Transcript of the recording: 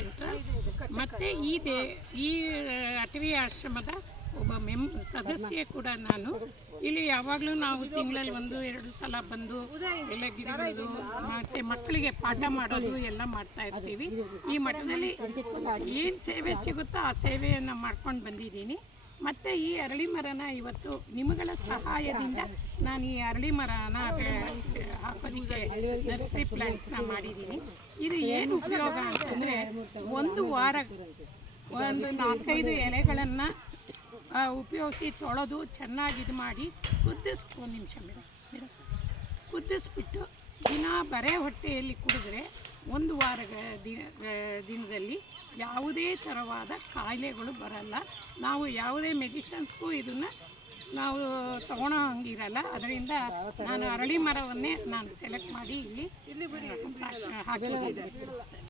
Centre ಮತ್ತು ಈ they ಈ ಅಟವಿ ಆಶ್ರಮದ ಒಬ್ಬ ಮೆಮ್ ಸದಸ್ಯೆ ಕೂಡ ನಾನು. ಇಲ್ಲಿ ಯಾವಾಗಲೂ ನಾವು ತಿಂಗಳಲ್ಲಿ ಒಂದು ಎರಡು ಸಲ ಬಂದು ಎಲ್ಲ ಗಿಡಗಳು ಮತ್ತು ಮಕ್ಕಳಿಗೆ ಪಾಠ ಮಾಡೋದು ಎಲ್ಲ ಮಾಡ್ತಾ ಇರ್ತೀವಿ. ಈ ಮಠದಲ್ಲಿ ಏನು ಸೇವೆ ಸಿಗುತ್ತೋ ಆ ಸೇವೆಯನ್ನು ಮಾಡ್ಕೊಂಡು ಬಂದಿದ್ದೀನಿ. ಮತ್ತು ಈ ಅರಳಿ ಮರನ ಇವತ್ತು ನಿಮಗಳ ಸಹಾಯದಿಂದ ನಾನು ಈ ಅರಳಿ ಮರನ ಹಾಕೋದಕ್ಕೆ ನರ್ಸರಿ ಪ್ಲಾಂಟ್ಸ್ನ ಮಾಡಿದ್ದೀನಿ. ಇದು ಏನು ಉಪಯೋಗ ಅಂತಂದರೆ ಒಂದು ವಾರ, ಒಂದು ನಾಲ್ಕೈದು ಎಲೆಗಳನ್ನು ಉಪಯೋಗಿಸಿ ತೊಳೆದು ಚೆನ್ನಾಗಿ ಇದು ಮಾಡಿ ಕುದಿಸ್ ಒಂದು ನಿಮಿಷ ಮೇಡಮ್ ಕುದಿಸ್ಬಿಟ್ಟು ದಿನ ಬರೇ ಹೊಟ್ಟೆಯಲ್ಲಿ ಕುಡಿದ್ರೆ ಒಂದು ವಾರ ದಿನ ದಿನದಲ್ಲಿ ಯಾವುದೇ ಥರವಾದ ಕಾಯಿಲೆಗಳು ಬರಲ್ಲ. ನಾವು ಯಾವುದೇ ಮೆಡಿಸನ್ಸ್ಗೂ ಇದನ್ನು ನಾವು ತಗೊಳ್ಳೋ ಹಂಗಿರಲ್ಲ. ಅದರಿಂದ ನಾನು ಅರಳಿ ಮರವನ್ನೇ ನಾನು ಸೆಲೆಕ್ಟ್ ಮಾಡಿ ಇಲ್ಲಿ ಇಲ್ಲಿ ಹಾಕಿದ್ದೀನಿ.